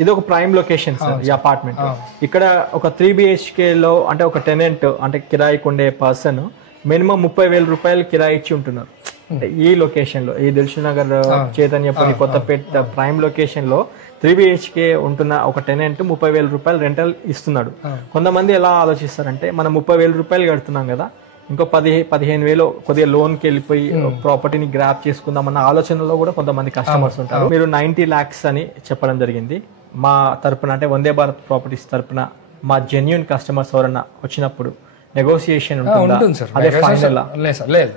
ఇది ఒక prime location sir ఈ అపార్ట్మెంట్. ఇక్కడ ఒక 3 BHK లో అంటే ఒక టెనెంట్ అంటే కిరాయికి ఉండే పర్సన్ మినిమం 30,000 రూపాయలు కిరాయి ఇచ్చి ఉంటున్నారు. ఈ లొకేషన్ లో, ఈ దిల్షుక్ నగర్, చైతన్యపురి, కొత్తపేట ప్రైమ్ లొకేషన్ లో 3 BHK ఉంటున్న ఒక టెనెంట్ 30,000 రూపాయలు రెంటల్ ఇస్తున్నాడు. కొంతమంది ఎలా ఆలోచిస్తారంటే మనం 30,000 రూపాయలు కడుతున్నాం కదా, ఇంకో 15,000 కొద్దిగా లోన్కి వెళ్ళిపోయి ప్రాపర్టీని గ్రాప్ చేసుకుందామన్న ఆలోచనలో కూడా కొంతమంది కస్టమర్స్ ఉంటారు. మీరు 90 lakhs అని చెప్పడం జరిగింది. మా తరపున అంటే వందే భారత్ ప్రాపర్టీస్ తరపున మా జెన్యూన్ కస్టమర్స్ ఎవరన్నా వచ్చినప్పుడు నెగోసియేషన్ ఉంటుంది సార్. అదే ఫైనల్ లేదు,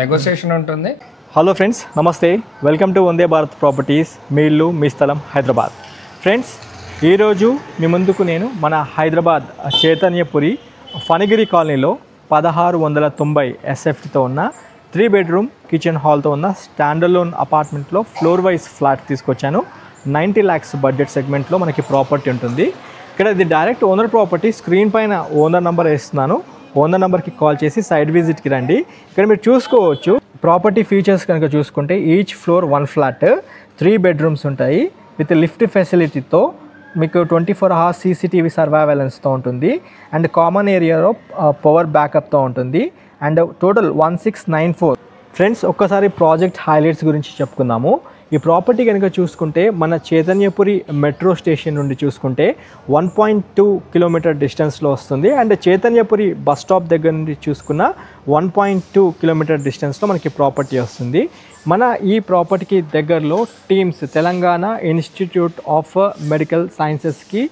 నెగోసియేషన్ ఉంటుంది. హలో ఫ్రెండ్స్, నమస్తే, welcome to Vande Bharat properties, మీ ఇల్లు మీ స్థలం హైదరాబాద్. ఫ్రెండ్స్, ఈరోజు మీ ముందుకు నేను మన హైదరాబాద్ చైతన్యపురి ఫణిగిరి కాలనీలో 1690 SFTతో ఉన్న 3 bedroom కిచెన్ హాల్తో ఉన్న స్టాండర్లోన్ అపార్ట్మెంట్లో ఫ్లోర్ వైజ్ ఫ్లాట్ తీసుకొచ్చాను. 90 lakhs బడ్జెట్ సెగ్మెంట్లో మనకి ప్రాపర్టీ ఉంటుంది. ఇక్కడ ఇది డైరెక్ట్ ఓనర్ ప్రాపర్టీ. స్క్రీన్ పైన ఓనర్ నెంబర్ వేస్తున్నాను. ఓనర్ నెంబర్కి కాల్ చేసి సైడ్ విజిట్కి రండి. ఇక్కడ మీరు చూసుకోవచ్చు ప్రాపర్టీ ఫీచర్స్ కనుక చూసుకుంటే ఈచ్ ఫ్లోర్ 1 flat, 3 bedrooms ఉంటాయి విత్ లిఫ్ట్ ఫెసిలిటీతో. మీకు 24 hours CCTV సర్వైలెన్స్తో ఉంటుంది. అండ్ కామన్ ఏరియాలో పవర్ బ్యాకప్తో ఉంటుంది. And total 1694. ఫ్రెండ్స్, ఒక్కసారి ప్రాజెక్ట్ హైలైట్స్ గురించి చెప్పుకుందాము. ఈ ప్రాపర్టీ కనుక చూసుకుంటే మన చైతన్యపురి మెట్రో స్టేషన్ నుండి చూసుకుంటే 1.2 kilometer డిస్టెన్స్లో వస్తుంది. అండ్ చైతన్యపురి బస్ స్టాప్ దగ్గర నుండి చూసుకున్న 1.2 kilometer డిస్టెన్స్లో మనకి ప్రాపర్టీ వస్తుంది. మన ఈ ప్రాపర్టీకి దగ్గరలో TIMS Telangana institute of medical సైన్సెస్కి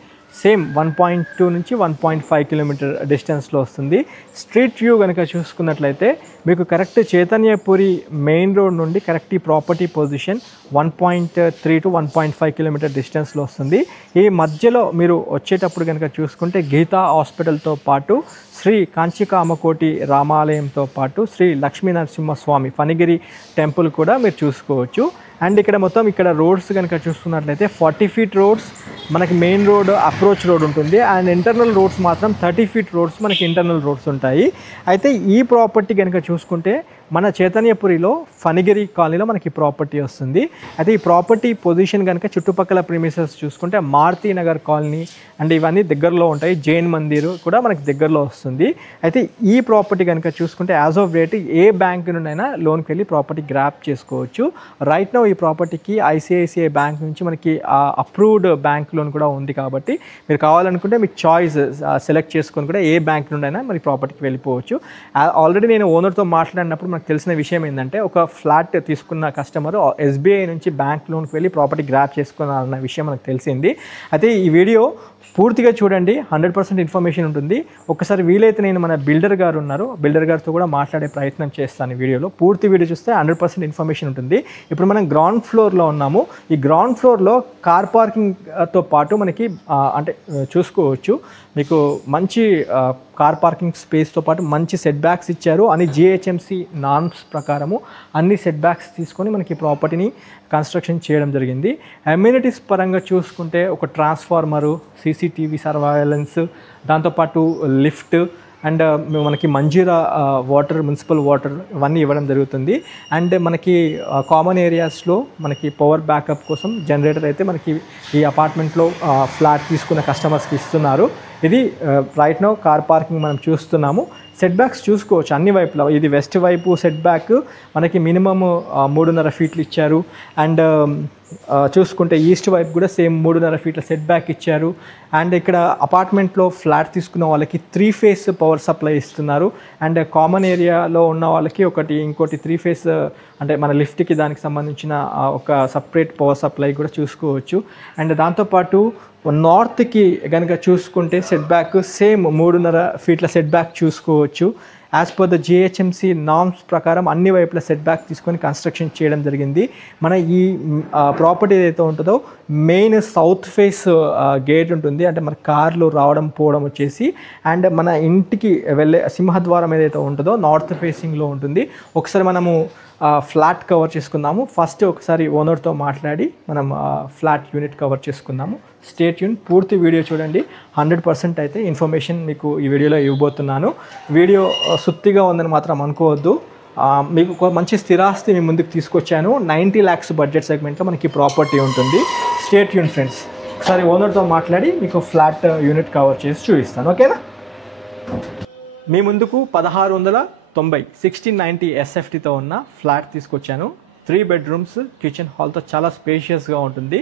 సేమ్ 1.2 నుంచి 1.5 kilometer డిస్టెన్స్లో వస్తుంది. స్ట్రీట్ వ్యూ కనుక చూసుకున్నట్లయితే మీకు కరెక్ట్ చైతన్యపురి మెయిన్ రోడ్ నుండి కరెక్ట్ ఈ ప్రాపర్టీ పొజిషన్ 1.3 to 1.5 kilometer డిస్టెన్స్లో వస్తుంది. ఈ మధ్యలో మీరు వచ్చేటప్పుడు కనుక చూసుకుంటే గీతా హాస్పిటల్తో పాటు శ్రీ కాంచికామకోటి రామాలయంతో పాటు శ్రీ లక్ష్మీ నరసింహస్వామి ఫణిగిరి టెంపుల్ కూడా మీరు చూసుకోవచ్చు. అండ్ ఇక్కడ మొత్తం ఇక్కడ రోడ్స్ కనుక చూసుకున్నట్లయితే 40 feet రోడ్స్ మనకి మెయిన్ రోడ్, అప్రోచ్ రోడ్ ఉంటుంది. అండ్ ఇంటర్నల్ రోడ్స్ మాత్రం 30 feet రోడ్స్ మనకి ఇంటర్నల్ రోడ్స్ ఉంటాయి. అయితే ఈ ప్రాపర్టీ కనుక చూసుకుంటే మన చైతన్యపురిలో ఫణిగిరి కాలనీలో మనకి ప్రాపర్టీ వస్తుంది. అయితే ఈ ప్రాపర్టీ పొజిషన్ కనుక చుట్టుపక్కల ప్రిమిసెస్ చూసుకుంటే మారుతి నగర్ కాలనీ అండ్ ఇవన్నీ దగ్గరలో ఉంటాయి. జైన్ మందిర్ కూడా మనకి దగ్గరలో వస్తుంది. అయితే ఈ ప్రాపర్టీ కనుక చూసుకుంటే as of date A bank నుండైనా లోన్కి వెళ్ళి ప్రాపర్టీ గ్రాప్ చేసుకోవచ్చు. రైట్ నౌ ఈ ప్రాపర్టీకి ICICI బ్యాంక్ నుంచి మనకి అప్రూవ్డ్ బ్యాంక్ లోన్ కూడా ఉంది. కాబట్టి మీరు కావాలనుకుంటే మీ చాయిస్ సెలెక్ట్ చేసుకొని కూడా ఏ బ్యాంక్ నుండైనా మరి ప్రాపర్టీకి వెళ్ళిపోవచ్చు. ఆల్రెడీ నేను ఓనర్తో మాట్లాడినప్పుడు మనకు తెలిసిన విషయం ఏంటంటే ఒక ఫ్లాట్ తీసుకున్న కస్టమర్ SBI నుంచి బ్యాంక్ లోన్కి వెళ్ళి ప్రాపర్టీ గ్రాప్ చేసుకున్నారన్న విషయం మనకు తెలిసింది. అయితే ఈ వీడియో పూర్తిగా చూడండి, 100% ఇన్ఫర్మేషన్ ఉంటుంది. ఒకసారి వీలైతే నేను మన బిల్డర్ గారు ఉన్నారు, బిల్డర్ గారితో కూడా మాట్లాడే ప్రయత్నం చేస్తాను. ఈ వీడియోలో పూర్తి వీడియో చూస్తే 100% ఇన్ఫర్మేషన్ ఉంటుంది. ఇప్పుడు మనం గ్రౌండ్ ఫ్లోర్లో ఉన్నాము. ఈ గ్రౌండ్ ఫ్లోర్లో కార్ పార్కింగ్తో పాటు మనకి అంటే చూసుకోవచ్చు మీకు మంచి కార్ పార్కింగ్ స్పేస్తో పాటు మంచి సెట్ బ్యాక్స్ ఇచ్చారు. అని GHMC నార్మ్స్ ప్రకారము అన్ని సెట్ బ్యాక్స్ తీసుకొని మనకి ప్రాపర్టీని కన్స్ట్రక్షన్ చేయడం జరిగింది. అమ్యూనిటీస్ పరంగా చూసుకుంటే ఒక ట్రాన్స్ఫార్మరు, CCTV సర్వైలెన్స్, దాంతోపాటు లిఫ్ట్ అండ్ మనకి మంజీరా వాటర్, మున్సిపల్ వాటర్ ఇవన్నీ ఇవ్వడం జరుగుతుంది. అండ్ మనకి కామన్ ఏరియాస్లో మనకి పవర్ బ్యాకప్ కోసం జనరేటర్ అయితే మనకి ఈ అపార్ట్మెంట్లో ఫ్లాట్ తీసుకున్న కస్టమర్స్కి ఇస్తున్నారు. ఇది రైట్ నౌ కార్ పార్కింగ్ మనం చూస్తున్నాము. సెట్ బ్యాక్స్ చూసుకోవచ్చు అన్ని వైపులా. ఇది వెస్ట్ వైపు సెట్ బ్యాక్ మనకి మినిమమ్ 3.5 feet ఇచ్చారు. అండ్ చూసుకుంటే ఈస్ట్ వైపు కూడా సేమ్ 3.5 feet సెట్ బ్యాక్ ఇచ్చారు. అండ్ ఇక్కడ అపార్ట్మెంట్లో ఫ్లాట్ తీసుకున్న వాళ్ళకి 3 phase పవర్ సప్లై ఇస్తున్నారు. అండ్ కామన్ ఏరియాలో ఉన్న వాళ్ళకి ఇంకోటి 3 phase అంటే మన లిఫ్ట్కి దానికి సంబంధించిన ఒక సపరేట్ పవర్ సప్లై కూడా చూసుకోవచ్చు. అండ్ దాంతోపాటు నార్త్కి కనుక చూసుకుంటే set back same 3.5 feet set back చూసుకోవచ్చు. As per the GHMC norms ప్రకారం అన్ని వైపుల సెట్ బ్యాక్ తీసుకొని కన్స్ట్రక్షన్ చేయడం జరిగింది. మన ఈ ప్రాపర్టీ ఏదైతే ఉంటుందో మెయిన్ సౌత్ ఫేస్ గేట్ ఉంటుంది. అంటే మన కార్లు రావడం పోవడం వచ్చేసి అండ్ మన ఇంటికి వెళ్ళే సింహద్వారం ఏదైతే ఉంటుందో నార్త్ ఫేసింగ్లో ఉంటుంది. ఒకసారి మనము ఫ్లాట్ కవర్ చేసుకుందాము. ఫస్ట్ ఒకసారి ఓనర్తో మాట్లాడి మనం ఫ్లాట్ యూనిట్ కవర్ చేసుకుందాము. స్టే ట్యూన్, పూర్తి వీడియో చూడండి. 100% అయితే ఇన్ఫర్మేషన్ మీకు ఈ వీడియోలో ఇవ్వబోతున్నాను. వీడియో సుత్తిగా ఉందని మాత్రం అనుకోవద్దు. మీకు మంచి స్థిరాస్తి మీ ముందుకు తీసుకొచ్చాను. 90 lakhs బడ్జెట్ సెగ్మెంట్లో మనకి ప్రాపర్టీ ఉంటుంది. Stay tune friends. ఒకసారి ఓనర్తో మాట్లాడి మీకు ఫ్లాట్ యూనిట్ కవర్ చేసి చూపిస్తాను, ఓకేనా? మీ ముందుకు 1690 1690 SFTతో ఉన్న ఫ్లాట్ తీసుకొచ్చాను. 3 బెడ్రూమ్స్, కిచెన్ హాల్తో చాలా స్పేషియస్గా ఉంటుంది.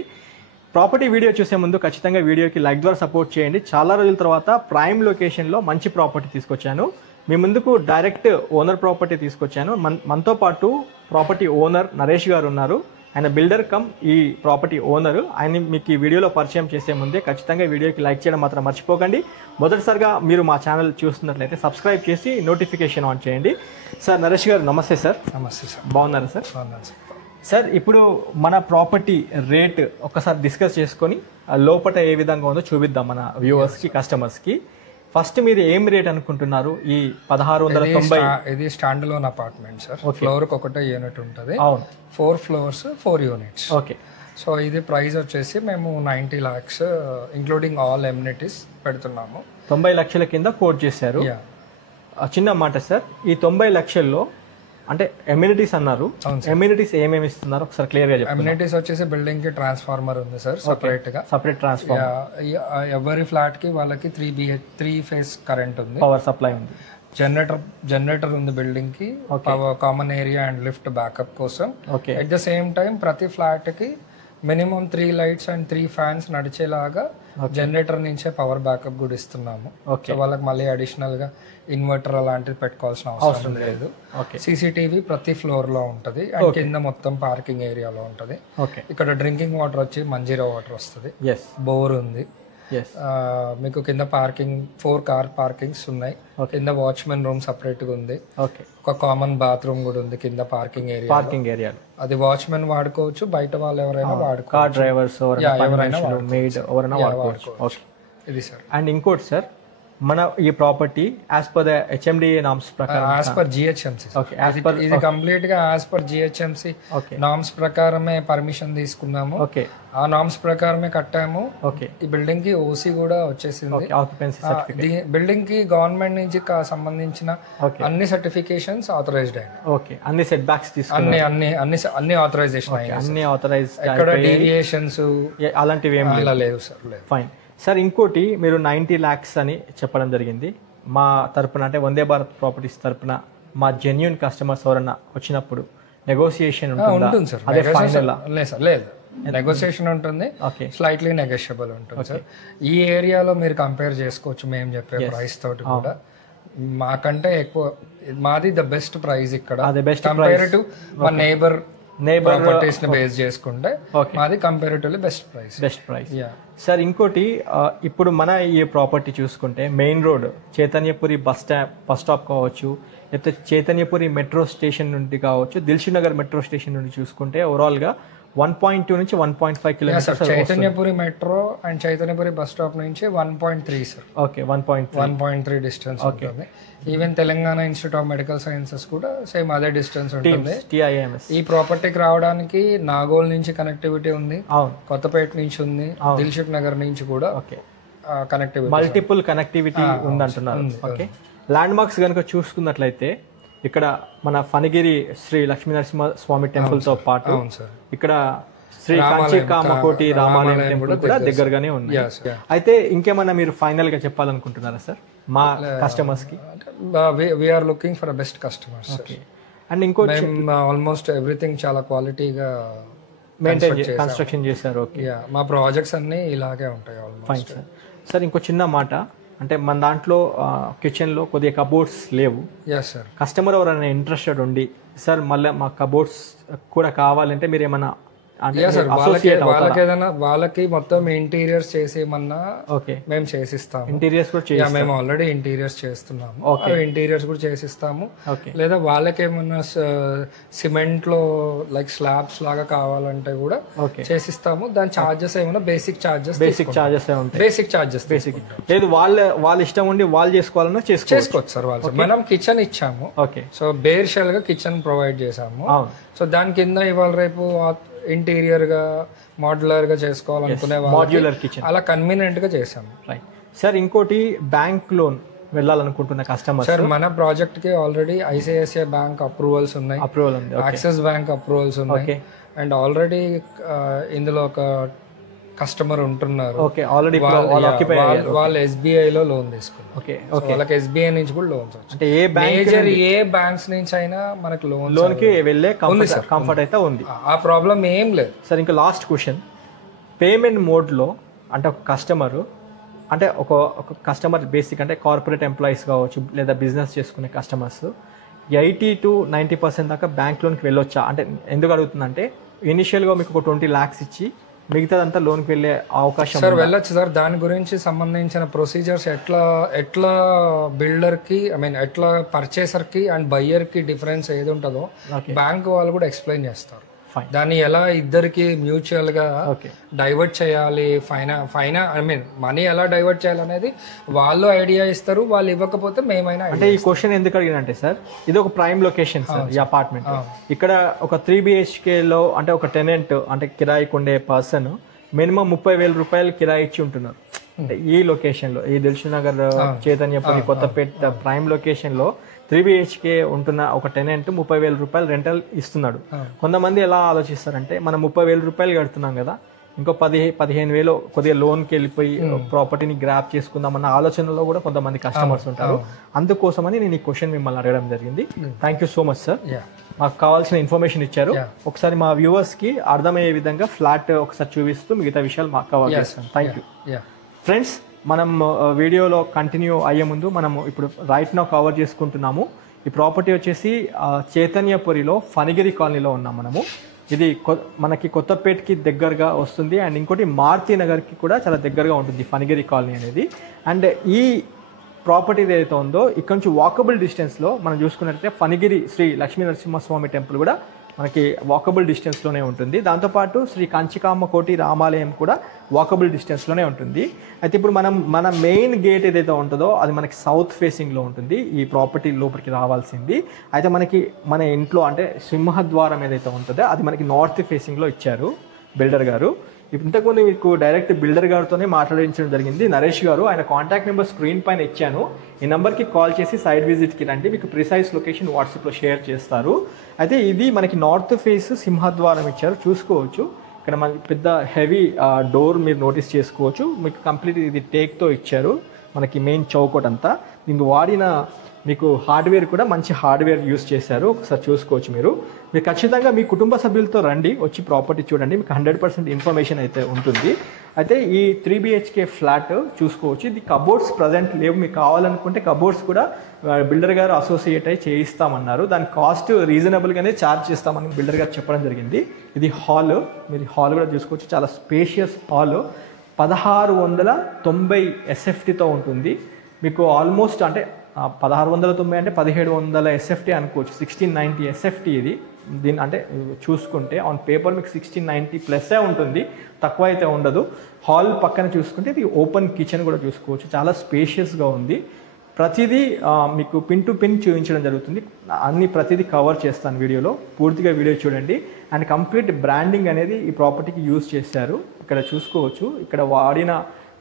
ప్రాపర్టీ వీడియో చూసే ముందు ఖచ్చితంగా వీడియోకి లైక్ ద్వారా సపోర్ట్ చేయండి. చాలా రోజుల తర్వాత ప్రైమ్ లొకేషన్లో మంచి ప్రాపర్టీ తీసుకొచ్చాను. మీ ముందుకు డైరెక్ట్ ఓనర్ ప్రాపర్టీ తీసుకొచ్చాను. మనతో పాటు ప్రాపర్టీ ఓనర్ నరేష్ గారు ఉన్నారు. ఆయన బిల్డర్ కమ్ ఈ ప్రాపర్టీ ఓనర్. ఆయన మీకు ఈ వీడియోలో పరిచయం చేసే ముందే ఖచ్చితంగా వీడియోకి లైక్ చేయడం మాత్రం మర్చిపోకండి. మొదటిసారిగా మీరు మా ఛానల్ చూస్తున్నట్లయితే సబ్స్క్రైబ్ చేసి నోటిఫికేషన్ ఆన్ చేయండి. సార్ నరేష్ గారు నమస్తే సార్. నమస్తే సార్. బాగున్నారా సార్? బాగున్నాను సార్. సార్ ఇప్పుడు మన ప్రాపర్టీ రేట్ ఒక్కసారి డిస్కస్ చేసుకొని లోపల ఏ విధంగా ఉందో చూపిద్దాం మన వ్యూవర్స్కి, కస్టమర్స్కి. ఫస్ట్ మీరు ఏం రేట్ అనుకుంటున్నారు ఈ 1690? ఇది stand loan apartment sir. Floor కి ఒకటే యూనిట్ ఉంటుంది. అవును, 4 floors 4 units. ఓకే. సో ఇది ప్రైస్ వచ్చేసి మేము 90 lakhs ఇంక్లూడింగ్ ఆల్ ఎమ్యూనిటీస్ పెడుతున్నాము. 90 లక్షల కింద కోట్ చేశారు. చిన్న మాట సార్, ఈ 90 లక్షల్లో అంటే ఎమ్యూనిటీస్ అన్నారు, ఎమ్యూనిటీస్ ఏమేమి ఇస్తున్నారు ఒకసారి క్లియర్ గా చెప్పండి. ఎమ్యూనిటీస్ వచ్చేసి బిల్డింగ్ కి ట్రాన్స్ఫార్మర్ ఉంది సార్, సెపరేట్ గా. సపరేట్ ట్రాన్స్ఫార్మర్, ఎవరి ఫ్లాట్ కి వాళ్ళకి 3 phase కరెంట్ ఉంది, పవర్ సప్లై ఉంది, జనరేటర్ ఉంది బిల్డింగ్ కి, common area and lift backup కోసం. Okay. At the same time ప్రతి ఫ్లాట్ కి మినిమం 3 lights అండ్ 3 fans నడిచేలాగా జనరేటర్ నుంచే పవర్ బ్యాకప్ కూడా ఇస్తున్నాము. సో వాళ్ళకి మళ్ళీ అడిషనల్ గా ఇన్వర్టర్ అలాంటివి పెట్టుకోవాల్సిన అవసరం లేదు. CCTV ప్రతి ఫ్లోర్ లో ఉంటది అండ్ కింద మొత్తం పార్కింగ్ ఏరియాలో ఉంటది. ఇక్కడ డ్రింకింగ్ వాటర్ వచ్చి మంజీరా వాటర్ వస్తుంది, బోర్ ఉంది. మీకు కింద పార్కింగ్ 4 car parkings ఉన్నాయి. కింద వాచ్మెన్ రూమ్ సపరేట్ గా ఉంది. ఒక కామన్ బాత్రూమ్ కూడా ఉంది కింద పార్కింగ్ ఏరియా. అది వాచ్మెన్ వాడుకోవచ్చు, బయట వాళ్ళు ఎవరైనా వాడుకోవచ్చు, కార్ డ్రైవర్స్ ఎవరైనా. ఇది సార్. అండ్ ఇంకోటి సార్, మన ఈ property as per the HMDA norms ప్రకారం, యాజ్ పర్ GHMC. ఇది కంప్లీట్ గా యాజ్ పర్ GHMC నామ్స్ ప్రకారమే పర్మిషన్ తీసుకున్నాము. ఆ నామ్స్ ప్రకారమే కట్టాము. ఈ బిల్డింగ్ కి OC కూడా వచ్చేసింది. బిల్డింగ్ కి గవర్నమెంట్ నుంచి సంబంధించిన అన్ని సర్టిఫికేషన్స్ ఆథరైజ్డ్ అయినాయి. అన్ని సెట్ బ్యాక్స్ తీసుకుని అన్ని ఆథరైజేషన్ అన్ని ఆథరైజ్. ఎక్కడ డీవియేషన్స్ అలాంటివి ఏం లేవు సార్. Fine sir. ఇంకోటి మీరు 90 lakhs అని చెప్పడం జరిగింది. మా తరపున అంటే వందే భారత్ ప్రాపర్టీస్ తరపున మా జెన్యూన్ కస్టమర్స్ ఎవరన్నా వచ్చినప్పుడు నెగోసియేషన్ ఉంటుంది సార్. అదే ఫైనల్ లేదు, నెగోసియేషన్ ఉంటుంది, స్లైట్లీ నెగోషియబుల్ ఉంటుంది సార్. ఈ ఏరియాలో మీరు కంపేర్ చేసుకోవచ్చు మేము చెప్పే ప్రైస్ తోటి కూడా. మాకంటే ఎక్కువ మాది ద బెస్ట్ ప్రైస్ ఇక్కడ కంపేర్ టు మా నేబర్ ప్రాపర్టీస్ ని బేస్ చేసుకుంటే మాది కంపారిటివ్లీ బెస్ట్ ప్రైస్. సార్ ఇంకోటి, ఇప్పుడు మన ఈ ప్రాపర్టీ చూసుకుంటే main road Chaitanyapuri bus stop కావచ్చు, లేకపోతే చైతన్యపురి మెట్రో స్టేషన్ నుండి కావచ్చు, దిల్షుక్ నగర్ మెట్రో స్టేషన్ నుండి చూసుకుంటే ఓవరాల్ గా 1.2 నుంచి 1.5 kilometres. Chaitanyapuri metro and Chaitanyapuri bus stop నుంచి 1.3 సార్. 1.3 డిస్టెన్స్ ఉంటుంది. Even Telangana institute of medical sciences కూడా సేమ్ అదే డిస్టెన్స్ ఉంటుంది. TIMS. ఈ ప్రాపర్టీకి రావడానికి నాగోల్ నుంచి కనెక్టివిటీ ఉంది, కొత్తపేట నుంచి ఉంది, దిల్షుక్ నగర్ నుంచి కూడా కనెక్టివిటీ, మల్టిపుల్ కనెక్టివిటీ ఉందంటున్నారు. ఓకే. ల్యాండ్ మార్క్స్ కనుక చూసుకున్నట్లయితే ఇక్కడ మన ఫణిగిరి శ్రీ లక్ష్మీనరసింహ స్వామి టెంపుల్ తో పాటు ఇక్కడ శ్రీ కాంచీ కామకోటి రామాలయం టెంపుల్ కూడా దగ్గరగానే ఉంది. అయితే ఇంకేమన్నా మీరు ఫైనల్ గా చెప్పాలనుకుంటున్నారా సార్ మా కస్టమర్స్ కి? We are looking for best customers. And ఇంకో ఆల్మోస్ట్ ఎవ్రీథింగ్ చాలా క్వాలిటీగా మెయింటైన్ కన్స్ట్రక్షన్ చేశారు. మా ప్రాజెక్ట్స్ అన్ని ఇలాగే ఉంటాయి ఆల్మోస్ట్. సార్ ఇంకో చిన్న మాట, అంటే మన దాంట్లో కిచెన్లో కొద్దిగా కబోర్డ్స్ లేవు. కస్టమర్ ఎవరైనా ఇంట్రెస్టెడ్ ఉండి సార్ మళ్ళీ మా కబోర్డ్స్ కూడా కావాలంటే మీరు ఏమన్నా వాళ్ళకి మొత్తం ఇంటీరియర్స్ చేసేమన్నా మేము చేసిస్తాము. ఇంటీరియర్స్ కూడా మేము ఆల్రెడీ ఇంటీరియర్స్ చేస్తున్నాము. ఇంటీరియర్స్ కూడా చేసిస్తాము. లేదా వాళ్ళకి ఏమన్నా సిమెంట్ లో లైక్ స్లాబ్స్ లాగా కావాలంటే కూడా చేసిస్తాము. దాని చార్జెస్ ఏమన్నా బేసిక్ చార్జెస్ లేదు వాళ్ళ ఇష్టం ఉండి వాళ్ళు చేసుకోవాలన్నా చేసుకోవచ్చు సార్. వాళ్ళు మనం కిచెన్ ఇచ్చాము, సో బేర్ షెల్ గా కిచెన్ ప్రొవైడ్ చేసాము. సో దాని కింద ఇవాళ రేపు ఇంటీరియర్ గా మాడ్యులర్ గా చేసుకోవాలనుకునే వాళ్ళు అలా కన్వీనియంట్ గా చేసాము. సార్ ఇంకోటి, బ్యాంక్ లోన్ వెళ్ళాలనుకుంటున్న కస్టమర్ సార్ మన ప్రాజెక్ట్ కి ఆల్రెడీ ICICI బ్యాంక్ అప్రూవల్స్ ఉన్నాయి, యాక్సిస్ బ్యాంక్ అప్రూవల్స్ ఉన్నాయి. అండ్ ఆల్రెడీ ఇందులో ఒక కస్టమర్ ఉంటున్నారు. ఓకే, ఆల్రెడీ వాళ్ళు SBI లో లోన్ తీసుకున్నారు. ఓకే, వాళ్ళకి SBI నుంచి కూడా లోన్స్ వచ్చాయి. అంటే ఏ బ్యాంక్స్ నుంచి అయినా మనకు లోన్ కి వెళ్ళే కంఫర్ట్ అయితే ఉంది. ఆ ప్రాబ్లం ఏం లేదు సార్. ఇంకా లాస్ట్ క్వశ్చన్, పేమెంట్ మోడ్లో అంటే ఒక కస్టమర్ బేసిక్ అంటే కార్పొరేట్ ఎంప్లాయీస్ కావచ్చు లేదా బిజినెస్ చేసుకునే కస్టమర్స్ 80 to 90% దాకా బ్యాంక్ లోన్కి వెళ్ళొచ్చా? అంటే ఎందుకు అడుగుతుందంటే ఇనిషియల్గా మీకు ఒక 20 lakhs ఇచ్చి మిగతాదంతా లోన్కి వెళ్ళే అవకాశం సార్ వెళ్ళొచ్చు సార్. దాని గురించి సంబంధించిన ప్రొసీజర్స్ ఎట్లా బిల్డర్ కి ఎట్లా పర్చేసర్ కి అండ్ బయ్యర్ కి డిఫరెన్స్ ఏది ఉంటుందో బ్యాంక్ వాళ్ళు కూడా ఎక్స్ప్లెయిన్ చేస్తారు. దాన్ని ఎలా ఇద్దరికి మ్యూచువల్ గా డైవర్ట్ చేయాలి, మనీ ఎలా డైవర్ట్ చేయాలనేది వాళ్ళు ఐడియా ఇస్తారు. వాళ్ళు ఇవ్వకపోతే మేమైనా. అంటే ఈ క్వశ్చన్ ఎందుకు అడిగినంటే సార్, ఇది ఒక ప్రైమ్ లొకేషన్ సార్ ఈ అపార్ట్మెంట్. ఇక్కడ ఒక 3 BHK లో అంటే ఒక టెనెంట్ అంటే కిరాయికి ఉండే పర్సన్ మినిమం 30,000 రూపాయలు కిరాయి ఇచ్చి ఉంటున్నారు. అంటే ఈ లొకేషన్ లో, ఈ దిల్సుఖ్నగర్, చైతన్యపురి, కొత్తపేట ప్రైమ్ లొకేషన్ లో 3 BHK ఉంటున్న ఒక టెనెంట్ 30,000 రూపాయలు రెంటల్ ఇస్తున్నాడు. కొంతమంది ఎలా ఆలోచిస్తారంటే మనం 30,000 రూపాయలు కడుతున్నాం కదా, ఇంకో 15,000 కొద్దిగా లోన్కి వెళ్ళిపోయి ప్రాపర్టీని గ్రాప్ చేసుకుందాం అన్న ఆలోచనలో కూడా కొంతమంది కస్టమర్స్ ఉంటారు. అందుకోసమని నేను ఈ క్వశ్చన్ మిమ్మల్ని అడగడం జరిగింది. Thank you so much sir, మాకు కావాల్సిన ఇన్ఫర్మేషన్ ఇచ్చారు. ఒకసారి మా వ్యూవర్స్ కి అర్థమయ్యే విధంగా ఫ్లాట్ ఒకసారి చూపిస్తూ మిగతా విషయాలు మాకు కవర్ చేస్తాం. Thank you friends. మనం వీడియోలో కంటిన్యూ అయ్యే ముందు మనము ఇప్పుడు రైట్ నౌ కవర్ చేసుకుంటున్నాము. ఈ ప్రాపర్టీ వచ్చేసి చైతన్యపురిలో ఫణిగిరి కాలనీలో ఉన్నాం మనము. ఇది మనకి కొత్తపేటకి దగ్గరగా వస్తుంది అండ్ ఇంకోటి మారుతి నగర్కి కూడా చాలా దగ్గరగా ఉంటుంది ఫణిగిరి కాలనీ అనేది. అండ్ ఈ ప్రాపర్టీ ఏదైతే ఉందో ఇక్కడ నుంచి వాకబుల్ డిస్టెన్స్లో మనం చూసుకున్నట్లయితే ఫణిగిరి శ్రీ లక్ష్మీ నరసింహస్వామి టెంపుల్ కూడా మనకి వాకబుల్ డిస్టెన్స్లోనే ఉంటుంది. దాంతోపాటు శ్రీ కాంచికామ్మ కోటి రామాలయం కూడా వాకబుల్ డిస్టెన్స్లోనే ఉంటుంది. అయితే ఇప్పుడు మన మెయిన్ గేట్ ఏదైతే ఉంటుందో అది మనకి సౌత్ ఫేసింగ్లో ఉంటుంది. ఈ ప్రాపర్టీ లోపలికి రావాల్సింది అయితే మన ఇంట్లో అంటే సింహద్వారం ఏదైతే ఉంటుందో అది మనకి నార్త్ ఫేసింగ్లో ఇచ్చారు బిల్డర్ గారు. ఇంతకుముందు మీకు డైరెక్ట్ బిల్డర్ గారితోనే మాట్లాడించడం జరిగింది, నరేష్ గారు. ఆయన కాంటాక్ట్ నెంబర్ స్క్రీన్ పైన ఇచ్చాను. ఈ నెంబర్కి కాల్ చేసి సైట్ విజిట్కి రండి, మీకు ప్రిసైజ్ లొకేషన్ వాట్సాప్లో షేర్ చేస్తారు. అయితే ఇది మనకి నార్త్ ఫేస్ సింహద్వారం ఇచ్చారు, చూసుకోవచ్చు. ఇక్కడ మనకి పెద్ద హెవీ డోర్ మీరు నోటీస్ చేసుకోవచ్చు. మీకు కంప్లీట్ ఇది టేక్తో ఇచ్చారు. మనకి మెయిన్ చౌకోట్ అంతా దీనికి వాడిన మీకు హార్డ్వేర్ కూడా మంచి హార్డ్వేర్ యూస్ చేశారు. ఒకసారి చూసుకోవచ్చు. మీరు ఖచ్చితంగా మీ కుటుంబ సభ్యులతో రండి, వచ్చి ప్రాపర్టీ చూడండి, మీకు 100% ఇన్ఫర్మేషన్ అయితే ఉంటుంది. అయితే ఈ 3 BHK ఫ్లాట్ చూసుకోవచ్చు. ఇది కబోర్డ్స్ ప్రజెంట్ లేవు, మీకు కావాలనుకుంటే కబోర్డ్స్ కూడా బిల్డర్ గారు అసోసియేట్ అయి చేయిస్తామన్నారు. దాని కాస్ట్ రీజనబుల్గానే ఛార్జ్ చేస్తామని బిల్డర్ గారు చెప్పడం జరిగింది. ఇది హాల్, మీరు హాల్ కూడా చూసుకోవచ్చు. చాలా స్పేషియస్ హాల్, 1690 SFTతో ఉంటుంది. మీకు ఆల్మోస్ట్ అంటే 1690 అంటే 1700 SFT అనుకోవచ్చు. 1690 SFT ఇది. దీని అంటే చూసుకుంటే ఆన్ పేపర్ మీకు 1690 ప్లస్సే ఉంటుంది, తక్కువ అయితే ఉండదు. హాల్ పక్కన చూసుకుంటే ఇది ఓపెన్ కిచెన్ కూడా చూసుకోవచ్చు. చాలా స్పేషియస్గా ఉంది. ప్రతిదీ మీకు పిన్ టు పిన్ చూపించడం జరుగుతుంది. ప్రతిదీ కవర్ చేస్తాను వీడియోలో, పూర్తిగా వీడియో చూడండి. అండ్ కంప్లీట్ బ్రాండింగ్ అనేది ఈ ప్రాపర్టీకి యూజ్ చేశారు. ఇక్కడ చూసుకోవచ్చు. ఇక్కడ వాడిన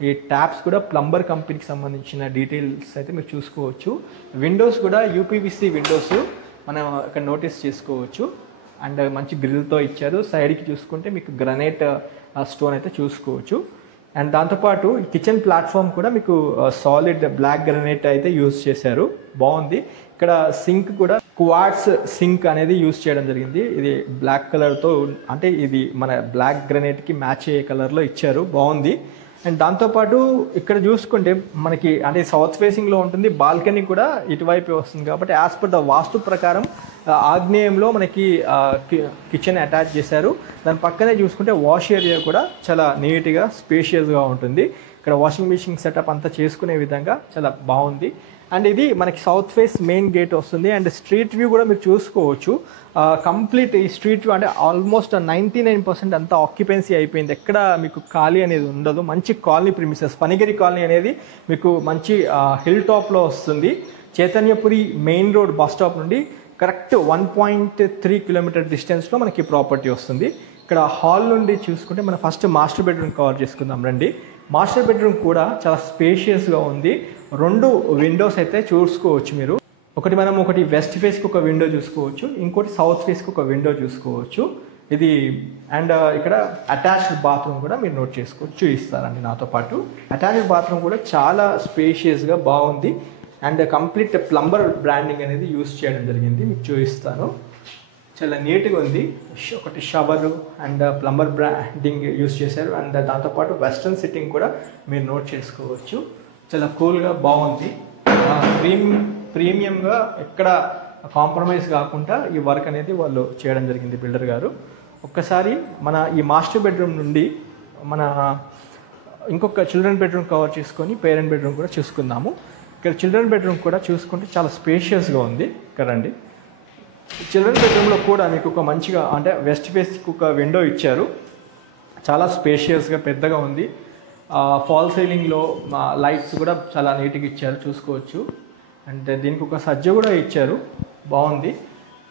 ఈ ట్యాప్స్ కూడా ప్లంబర్ కంపెనీకి సంబంధించిన డీటెయిల్స్ అయితే మీరు చూసుకోవచ్చు. విండోస్ కూడా UPVC విండోస్ మనం ఇక్కడ నోటీస్ చేసుకోవచ్చు. అండ్ మంచి గ్రిల్తో ఇచ్చారు. సైడ్కి చూసుకుంటే మీకు గ్రనైట్ స్టోన్ అయితే చూసుకోవచ్చు. అండ్ దాంతోపాటు కిచెన్ ప్లాట్ఫామ్ కూడా మీకు సాలిడ్ బ్లాక్ గ్రనైట్ అయితే యూజ్ చేశారు, బాగుంది. ఇక్కడ సింక్ కూడా క్వార్ట్స్ సింక్ అనేది యూజ్ చేయడం జరిగింది. ఇది బ్లాక్ కలర్తో అంటే ఇది మన బ్లాక్ గ్రనైట్కి మ్యాచ్ అయ్యే కలర్లో ఇచ్చారు, బాగుంది. అండ్ దాంతోపాటు ఇక్కడ చూసుకుంటే మనకి అంటే సౌత్ ఫేసింగ్లో ఉంటుంది, బాల్కనీ కూడా ఇటువైపే వస్తుంది. కాబట్టి యాజ్ పర్ ద వాస్తు ప్రకారం ఆగ్నేయంలో మనకి కిచెన్ అటాచ్ చేశారు. దాని పక్కనే చూసుకుంటే వాష్ ఏరియా కూడా చాలా నీట్గా స్పేషియస్గా ఉంటుంది. ఇక్కడ వాషింగ్ మిషన్ సెటప్ అంతా చేసుకునే విధంగా చాలా బాగుంది. అండ్ ఇది మనకి సౌత్ ఫేస్ మెయిన్ గేట్ వస్తుంది. అండ్ స్ట్రీట్ వ్యూ కూడా మీరు చూసుకోవచ్చు. కంప్లీట్ ఈ స్ట్రీట్ వ్యూ అంటే ఆల్మోస్ట్ 99% అంతా ఆక్యుపెన్సీ అయిపోయింది, ఎక్కడ మీకు ఖాళీ అనేది ఉండదు. మంచి కాలనీ ప్రిమిసెస్. ఫణిగిరి కాలనీ అనేది మీకు మంచి హిల్ టాప్లో వస్తుంది. Chaitanyapuri main road bus stop నుండి కరెక్ట్ 1.3 కిలోమీటర్ డిస్టెన్స్లో మనకి ప్రాపర్టీ వస్తుంది. ఇక్కడ హాల్ నుండి చూసుకుంటే మనం ఫస్ట్ మాస్టర్ బెడ్రూమ్ కవర్ చేసుకుందాం రండి. మాస్టర్ బెడ్రూమ్ కూడా చాలా స్పేషియస్గా ఉంది. 2 విండోస్ అయితే చూసుకోవచ్చు మీరు. ఒకటి వెస్ట్ ఫేస్కి ఒక విండో చూసుకోవచ్చు, ఇంకోటి సౌత్ ఫేస్కి ఒక విండో చూసుకోవచ్చు. ఇది అండ్ ఇక్కడ అటాచ్డ్ బాత్రూమ్ కూడా మీరు నోట్ చేసుకోవచ్చు, చూపిస్తారండి నాతో పాటు. అటాచ్డ్ బాత్రూమ్ కూడా చాలా స్పేషియస్గా బాగుంది అండ్ కంప్లీట్ ప్లంబర్ బ్రాండింగ్ అనేది యూస్ చేయడం జరిగింది, మీకు చూపిస్తాను. చాలా నీట్గా ఉంది. ఒకటి shower and plumber branding use చేశారు అండ్ దాంతోపాటు వెస్ట్రన్ సిట్టింగ్ కూడా మీరు నోట్ చేసుకోవచ్చు. చాలా కూల్గా బాగుంది. ప్రీమియంగా ఎక్కడ కాంప్రమైజ్ కాకుండా ఈ వర్క్ అనేది వాళ్ళు చేయడం జరిగింది బిల్డర్ గారు. ఒక్కసారి మన ఈ మాస్టర్ బెడ్రూమ్ నుండి మన ఇంకొక చిల్డ్రన్ బెడ్రూమ్ కవర్ చేసుకొని పేరెంట్ బెడ్రూమ్ కూడా చూసుకుందాము. ఇక్కడ చిల్డ్రన్ బెడ్రూమ్ కూడా చూసుకుంటే చాలా స్పేషియస్గా ఉంది. కదండి, చిల్డ్రన్ బెడ్రూమ్లో కూడా మీకు ఒక మంచిగా అంటే వెస్ట్ ఫేస్కి ఒక విండో ఇచ్చారు, చాలా స్పేషియస్గా పెద్దగా ఉంది. ఫాల్ సీలింగ్లో లైట్స్ కూడా చాలా నీట్గా ఇచ్చారు, చూసుకోవచ్చు. అండ్ దీనికి ఒక సజ్జ కూడా ఇచ్చారు, బాగుంది.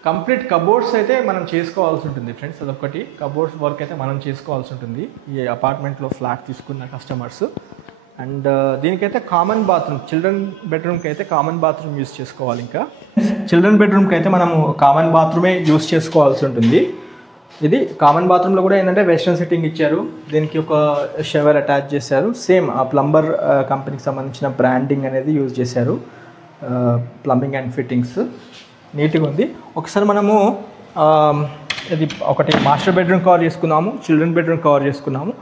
కంప్లీట్ కబోర్డ్స్ అయితే మనం చేసుకోవాల్సి ఉంటుంది ఫ్రెండ్స్, అదొకటి. కబోర్డ్స్ వర్క్ అయితే మనం చేసుకోవాల్సి ఉంటుంది ఈ అపార్ట్మెంట్లో ఫ్లాట్ తీసుకున్న కస్టమర్స్. అండ్ దీనికైతే కామన్ బాత్రూమ్, చిల్డ్రన్ బెడ్రూమ్కి అయితే కామన్ బాత్రూమ్ యూస్ చేసుకోవాలి. ఇంకా చిల్డ్రన్ బెడ్రూమ్కి అయితే మనము కామన్ బాత్రూమే యూస్ చేసుకోవాల్సి ఉంటుంది. ఇది కామన్ బాత్రూంలో కూడా ఏంటంటే వెస్ట్రన్ సిట్టింగ్ ఇచ్చారు, దీనికి ఒక షవర్ అటాచ్ చేశారు. సేమ్ ఆ ప్లంబర్ కంపెనీకి సంబంధించిన బ్రాండింగ్ అనేది యూజ్ చేశారు. ప్లంబింగ్ అండ్ ఫిట్టింగ్స్ నీట్గా ఉంది. ఒకసారి మనము ఇది ఒకటి మాస్టర్ బెడ్రూమ్ కవర్ చేసుకున్నాము, చిల్డ్రన్ బెడ్రూమ్ కవర్ చేసుకున్నాము.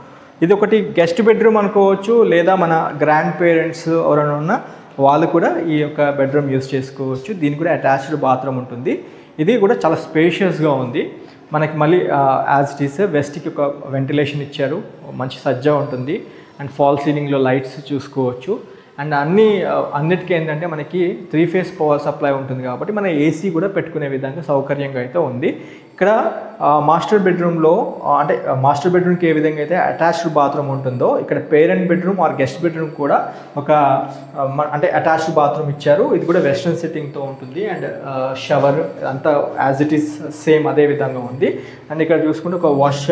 ఇది ఒకటి గెస్ట్ బెడ్రూమ్ అనుకోవచ్చు, లేదా మన గ్రాండ్ పేరెంట్స్ ఎవరైనా ఉన్న వాళ్ళు కూడా ఈ యొక్క బెడ్రూమ్ యూస్ చేసుకోవచ్చు. దీనికి కూడా అటాచ్డ్ బాత్రూమ్ ఉంటుంది. ఇది కూడా చాలా స్పేషియస్గా ఉంది. మనకి మళ్ళీ యాజ్ ఇట్ ఈస్ వెస్ట్కి ఒక వెంటిలేషన్ ఇచ్చారు, మంచి సజ్జ ఉంటుంది అండ్ ఫాల్ సీలింగ్లో లైట్స్ చూసుకోవచ్చు. అండ్ అన్నిటికీ ఏంటంటే మనకి 3 ఫేజ్ పవర్ సప్లై ఉంటుంది కాబట్టి మన ఏసీ కూడా పెట్టుకునే విధంగా సౌకర్యంగా అయితే ఉంది. ఇక్కడ మాస్టర్ బెడ్రూమ్లో అంటే మాస్టర్ బెడ్రూమ్కి ఏ విధంగా అయితే అటాచ్డ్ బాత్రూమ్ ఉంటుందో ఇక్కడ parent bedroom are guest bedroom కూడా ఒక అంటే అటాచ్డ్ బాత్రూమ్ ఇచ్చారు. ఇది కూడా వెస్ట్రన్ సిట్టింగ్తో ఉంటుంది అండ్ షవర్ అంతా యాజ్ ఇట్ ఈస్ సేమ్ అదే విధంగా ఉంది. అండ్ ఇక్కడ చూసుకుంటే ఒక వాష్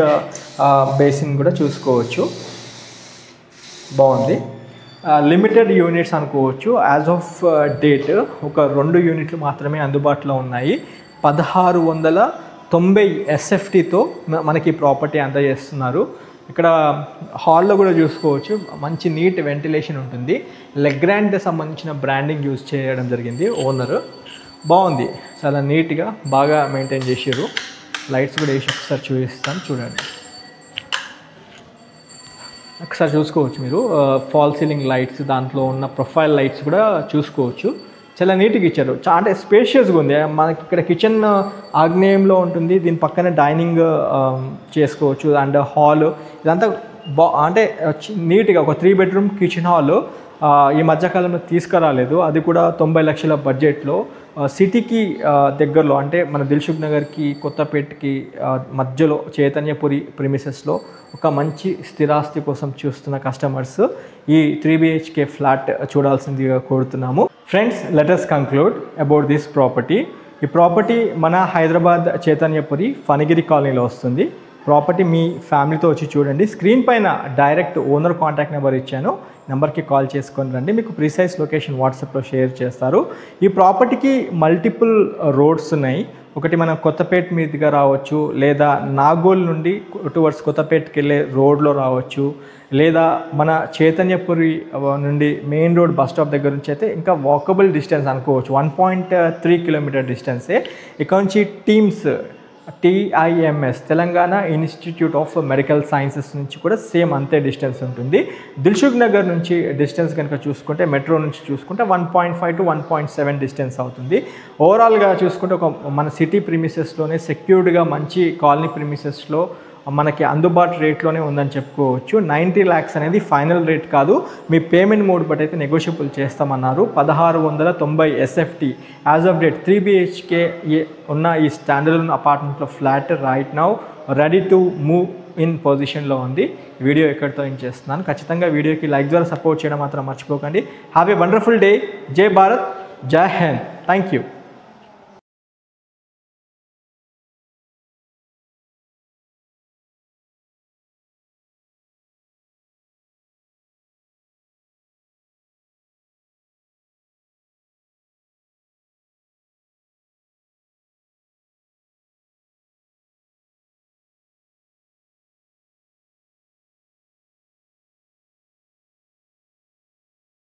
బేసిన్ కూడా చూసుకోవచ్చు, బాగుంది. లిమిటెడ్ యూనిట్స్ అనుకోవచ్చు. యాజ్ ఆఫ్ డేట్ ఒక 2 యూనిట్లు మాత్రమే అందుబాటులో ఉన్నాయి. 1690 SFTతో మనకి ప్రాపర్టీ అందజేస్తున్నారు. ఇక్కడ హాల్లో కూడా చూసుకోవచ్చు, మంచి నీట్ వెంటిలేషన్ ఉంటుంది. లెగ్రాండ్ సంబంధించిన బ్రాండింగ్ యూజ్ చేయడం జరిగింది ఓనర్. బాగుంది, చాలా నీట్గా బాగా మెయింటైన్ చేసారు. లైట్స్ కూడా వేసి ఒకసారి చూపిస్తాను, చూడండి. ఒకసారి చూసుకోవచ్చు మీరు ఫాల్ సీలింగ్ లైట్స్, దాంట్లో ఉన్న ప్రొఫైల్ లైట్స్ కూడా చూసుకోవచ్చు. చాలా నీట్గా ఇచ్చారు, అంటే స్పేషియస్గా ఉంది. మనకి ఇక్కడ కిచెన్ ఆగ్నేయంలో ఉంటుంది, దీని పక్కన డైనింగ్ చేసుకోవచ్చు అండ్ హాల్ ఇదంతా అంటే నీట్గా ఒక 3 బెడ్రూమ్ కిచెన్ హాల్ ఈ మధ్యకాలంలో తీసుకురాలేదు, అది కూడా 90 లక్షల బడ్జెట్లో. సిటీకి దగ్గరలో అంటే మన దిల్సుఖ్ నగర్కి కొత్తపేటకి మధ్యలో చైతన్యపురి ప్రిమిసెస్లో ఒక మంచి స్థిరాస్తి కోసం చూస్తున్న కస్టమర్స్ ఈ 3 BHK ఫ్లాట్ చూడాల్సిందిగా కోరుతున్నాము. Friends, let us conclude about this property. ఈ ప్రాపర్టీ మన హైదరాబాద్ చైతన్యపురి ఫణిగిరి కాలనీలో వస్తుంది. ప్రాపర్టీ మీ ఫ్యామిలీతో వచ్చి చూడండి. స్క్రీన్ పైన డైరెక్ట్ ఓనర్ కాంటాక్ట్ నెంబర్ ఇచ్చాను, నెంబర్కి కాల్ చేసుకొని రండి. మీకు ప్రిసైజ్ లొకేషన్ వాట్సాప్లో షేర్ చేస్తారు. ఈ ప్రాపర్టీకి మల్టిపుల్ రోడ్స్ ఉన్నాయి. ఒకటి మనం కొత్తపేట మీదుగా రావచ్చు, లేదా నాగోల్ నుండి టువర్డ్స్ కొత్తపేటకి వెళ్ళే రోడ్లో రావచ్చు, లేదా మన చైతన్యపురి నుండి మెయిన్ రోడ్ బస్ స్టాప్ దగ్గర నుంచి అయితే ఇంకా వాకబుల్ డిస్టెన్స్ అనుకోవచ్చు, 1.3 కిలోమీటర్ డిస్టెన్సే. ఇక్కడ నుంచి teams TIMS Telangana institute of medical sciences నుంచి కూడా సేమ్ అంతే డిస్టెన్స్ ఉంటుంది. దిల్సుఖ్ నగర్ నుంచి డిస్టెన్స్ కనుక చూసుకుంటే మెట్రో నుంచి చూసుకుంటే 1.5 to 1.7 డిస్టెన్స్ అవుతుంది. ఓవరాల్గా చూసుకుంటే ఒక మన సిటీ ప్రిమిసెస్లోనే సెక్యూర్డ్గా మంచి కాలనీ ప్రిమిసెస్లో మనకి అందుబాటు రేట్లోనే ఉందని చెప్పుకోవచ్చు. 90 lakhs అనేది ఫైనల్ రేట్ కాదు, మీ పేమెంట్ మోడ్ బట్టి అయితే నెగోషియబుల్ చేస్తామన్నారు. 1690 SFT as of date 3 BHK ఉన్న ఈ స్టాండర్డ్ అపార్ట్మెంట్లో flat right now ready to move in పొజిషన్లో ఉంది. వీడియో ఎక్కడితో ఏం చేస్తున్నాను, ఖచ్చితంగా వీడియోకి లైక్ ద్వారా సపోర్ట్ చేయడం మాత్రం మర్చిపోకండి. Have a wonderful day. జై భారత్, జై హింద్. Thank you.